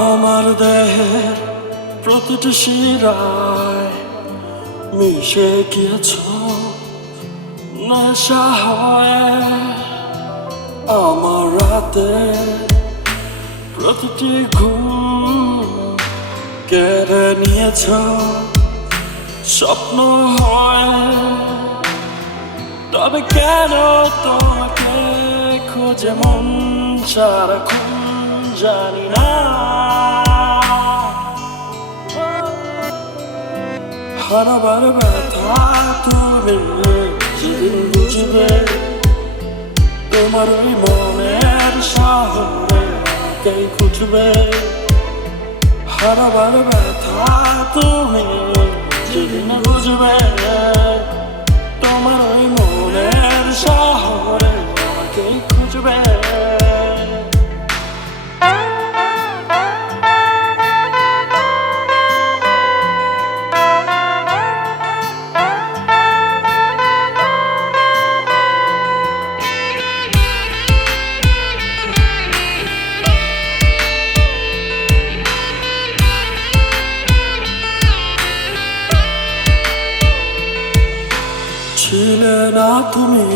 আমার দেহের প্রতিটি শিরায় মিশে গিয়েছ নেশা হয়। আমার রাতে প্রতিটি ঘুম কেড়ে নিয়েছ স্বপ্ন হয়। তবে কেন তোমাকে খোঁজে মন সারাক্ষণ জানি না। হারাবার ব্যথা তুমি যেদিন বুঝবে, তোমার ওই মনের শহরে কে খুঁজবে। হারাবার ব্যথা তুমি যেদিন বুঝবে, তোমার ওই মনের শহরে কে খুঁজবে। ছিলে না তুমি,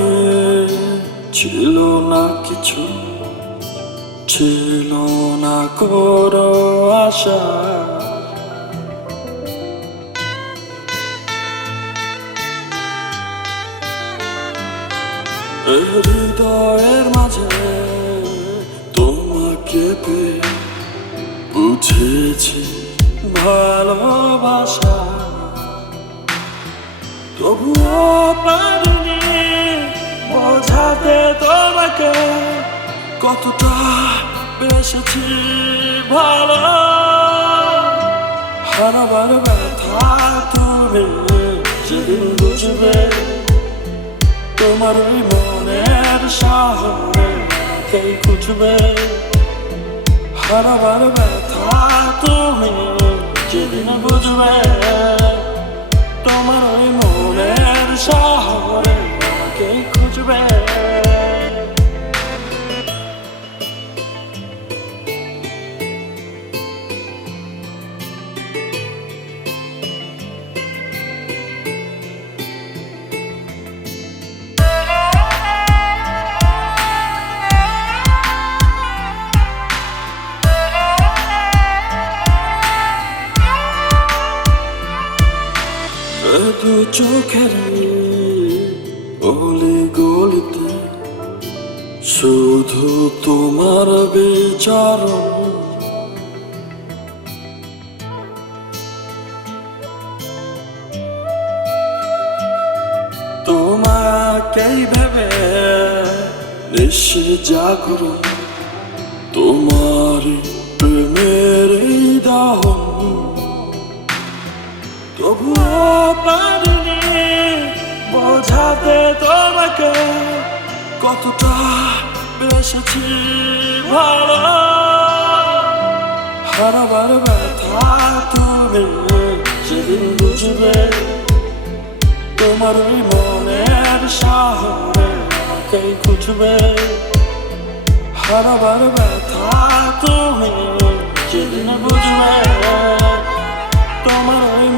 ছিল না কিছু, ছিল না কোনো আশা। হৃদয়ের মাঝে তোমাকে পেয়ে বুঝেছি ভালোবাসা। তবুও পারিনি বোঝাতে তোমাকে কতটা বেসেছি ভালো। হারাবার ব্যথা তুমি যেদিন বুঝবে, তোমার ওই মনের শহরে কে খুঁজবে। হারাবার ব্যথা তুমি যেদিন বুঝবে, তোমার ওই মনের শহরে কে খুঁজবে। দু চোখের অলি গলিতে শুধু তোমার বিচরণ। তোমাকেই ভেবে নিশি জাগরণ, তোমারই প্রেমের দাহন। তবুও পারিনি বোঝাতে তোমাকে কতটা বেসেছি ভালো। হারাবার ব্যথা তুমি যেদিন বুঝবে, তোমার ওই মনের শহরে কে খুঁজবে। হারাবার ব্যথা তুমি যেদিন বুঝবে, তোমার ওই